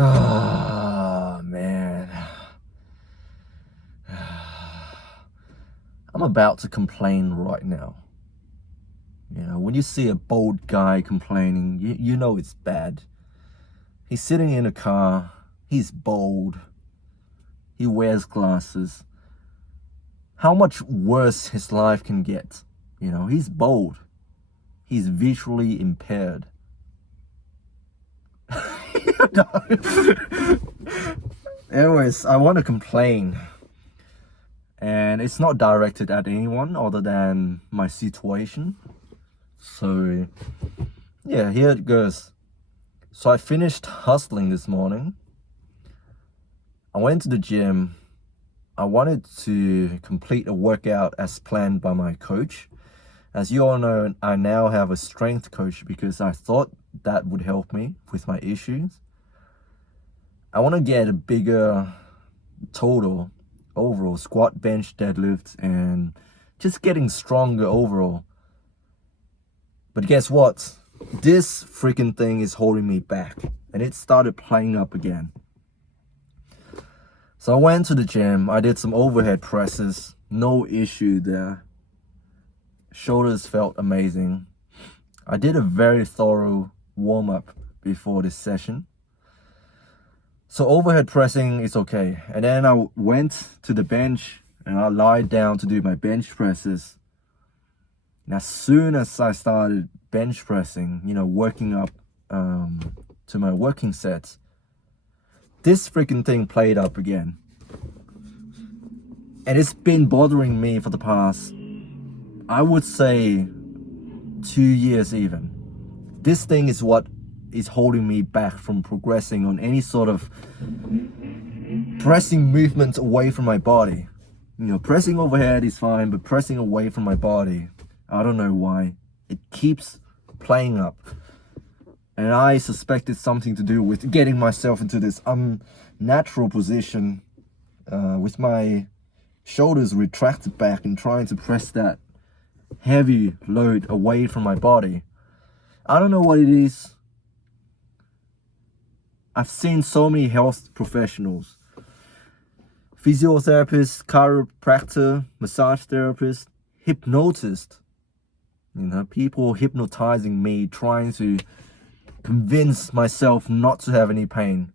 Ah, man. I'm about to complain right now. You know, when you see a bold guy complaining, you know it's bad. He's sitting in a car, he's bold, he wears glasses. How much worse his life can get? You know, he's bold, he's visually impaired. Anyways, I want to complain. And it's not directed at anyone other than my situation. So, yeah, here it goes. So I finished hustling this morning. I went to the gym. I wanted to complete a workout as planned by my coach. As you all know, I now have a strength coach because I thought that would help me with my issues. I want to get a bigger total overall, squat, bench, deadlift, and just getting stronger overall. But guess what? This freaking thing is holding me back, and it started playing up again. So I went to the gym, I did some overhead presses, no issue there. Shoulders felt amazing. I did a very thorough warm-up before this session. So overhead pressing is okay. And then I went to the bench and I lied down to do my bench presses. And as soon as I started bench pressing, you know, working up to my working sets, this freaking thing played up again. And it's been bothering me for the past, I would say, 2 years even. This thing is what is holding me back from progressing on any sort of pressing movements away from my body. You know, pressing overhead is fine, but pressing away from my body, I don't know why. It keeps playing up. And I suspect it's something to do with getting myself into this unnatural position with my shoulders retracted back and trying to press that heavy load away from my body. I don't know what it is. I've seen so many health professionals, physiotherapists, chiropractor, massage therapist, hypnotist, you know, people hypnotizing me, trying to convince myself not to have any pain.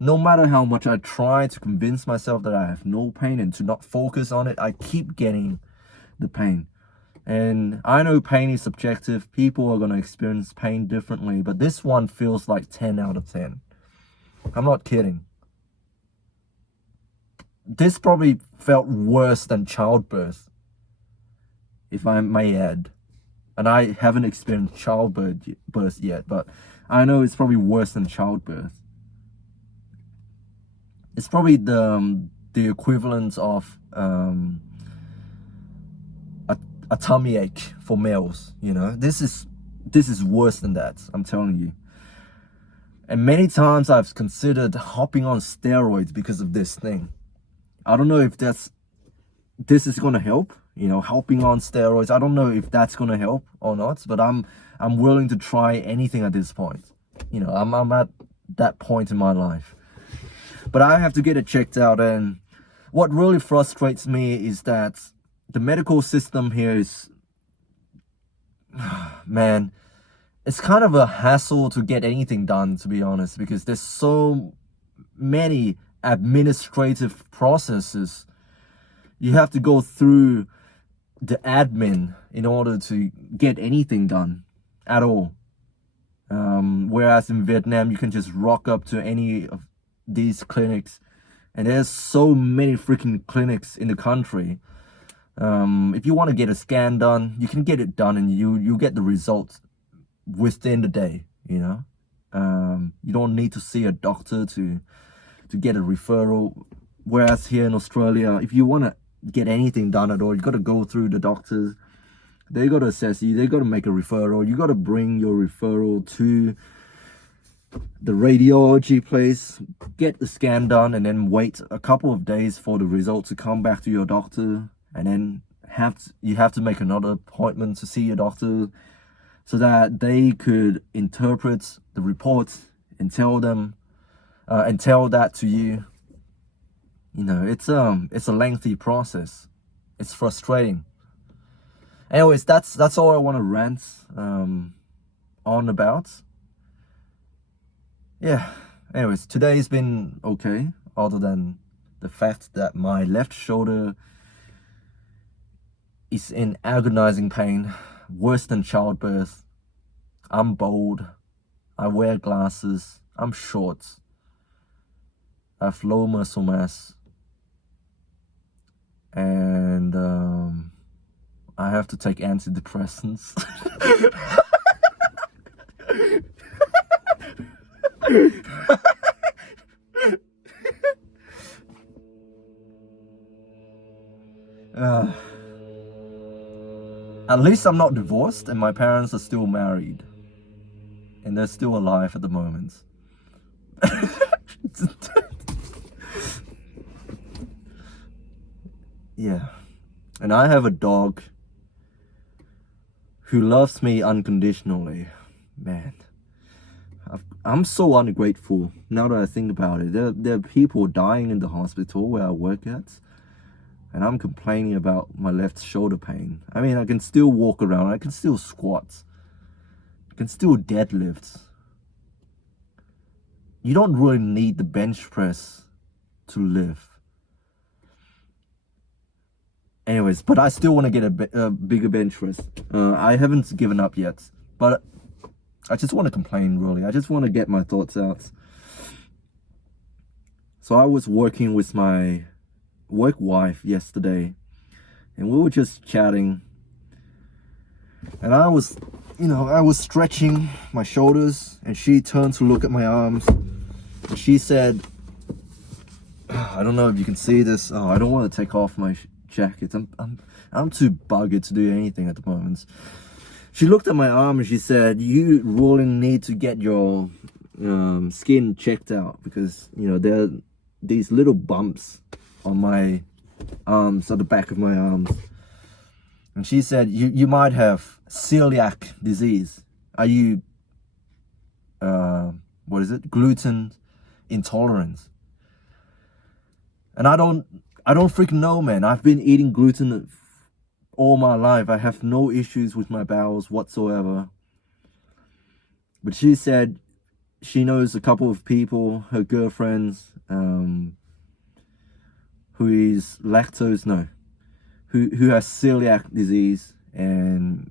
No matter how much I try to convince myself that I have no pain and to not focus on it, I keep getting the pain. And I know pain is subjective. People are going to experience pain differently, but this one feels like 10 out of 10. I'm not kidding. This probably felt worse than childbirth, if I may add. And I haven't experienced childbirth yet, but I know it's probably worse than childbirth. It's probably the equivalent of a tummy ache for males, you know. This is worse than that, I'm telling you. And many times I've considered hopping on steroids because of this thing. I don't know if this is gonna help, you know, hopping on steroids. I don't know if that's gonna help or not, but I'm willing to try anything at this point. You know, I'm at that point in my life. But I have to get it checked out, and what really frustrates me is that the medical system here is, man, it's kind of a hassle to get anything done, to be honest, because there's so many administrative processes. You have to go through the admin in order to get anything done at all. Whereas in Vietnam, you can just rock up to any of these clinics, and there's so many freaking clinics in the country. If you want to get a scan done, you can get it done, and you get the results within the day, you know. You don't need to see a doctor to get a referral. Whereas here in Australia, if you want to get anything done at all, you got to go through the doctors. They got to assess you. They got to make a referral. You got to bring your referral to the radiology place, get the scan done, and then wait a couple of days for the result to come back to your doctor. And then you have to make another appointment to see your doctor so that they could interpret the report and tell them and tell that to you. You know, it's a lengthy process. It's frustrating. Anyways, that's all I want to rant on about. Yeah. Anyways, today's been okay, other than the fact that my left shoulder is in agonizing pain, worse than childbirth. I'm bald. I wear glasses. I'm short. I have low muscle mass. And I have to take antidepressants. At least I'm not divorced and my parents are still married. And they're still alive at the moment. Yeah. And I have a dog who loves me unconditionally. Man, I'm so ungrateful now that I think about it. There are people dying in the hospital where I work at, and I'm complaining about my left shoulder pain. I mean, I can still walk around, I can still squat, I can still deadlift. You don't really need the bench press to live. Anyways, but I still want to get a bigger bench press. I haven't given up yet, but I just want to complain, really. I just want to get my thoughts out. So I was working with my work wife yesterday, and we were just chatting. And I was stretching my shoulders, and she turned to look at my arms. And she said, I don't know if you can see this. Oh, I don't want to take off my jacket. I'm too buggered to do anything at the moment. She looked at my arm and she said, you really need to get your skin checked out, because there are these little bumps on my arms, at the back of my arms. And she said, you might have celiac disease. Are you gluten intolerant? And I don't freaking know, man. I've been eating gluten all my life. I have no issues with my bowels whatsoever. But she said she knows a couple of people, her girlfriends, who has celiac disease, and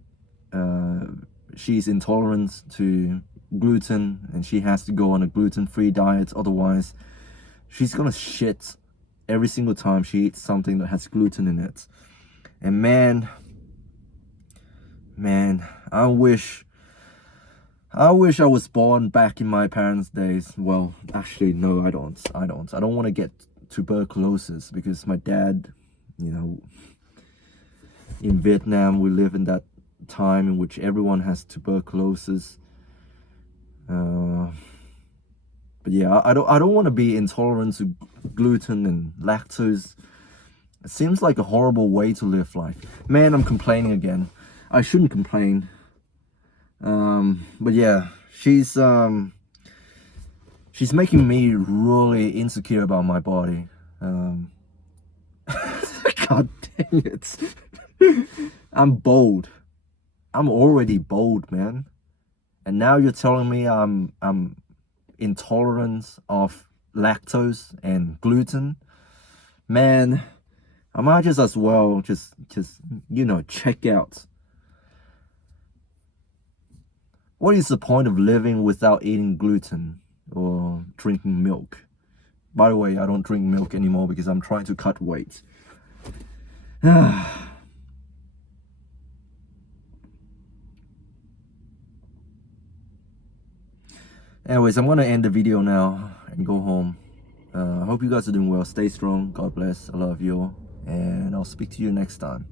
she's intolerant to gluten, and she has to go on a gluten-free diet. Otherwise, she's gonna shit every single time she eats something that has gluten in it. And man, I wish I was born back in my parents' days. Well, actually, no, I don't. I don't want to get tuberculosis, because my dad, in Vietnam, we live in that time in which everyone has tuberculosis. But yeah, I don't want to be intolerant to gluten and lactose. It seems like a horrible way to live life. Man, I'm complaining again. I shouldn't complain. But yeah, she's making me really insecure about my body. God dang it. I'm bold. I'm already bold, man. And now you're telling me I'm intolerant of lactose and gluten. Man, I might just as well just check out. What is the point of living without eating gluten or drinking milk? By the way, I don't drink milk anymore because I'm trying to cut weight. Anyways, I'm going to end the video now and go home. I hope you guys are doing well. Stay strong. God bless. I love you all. And I'll speak to you next time.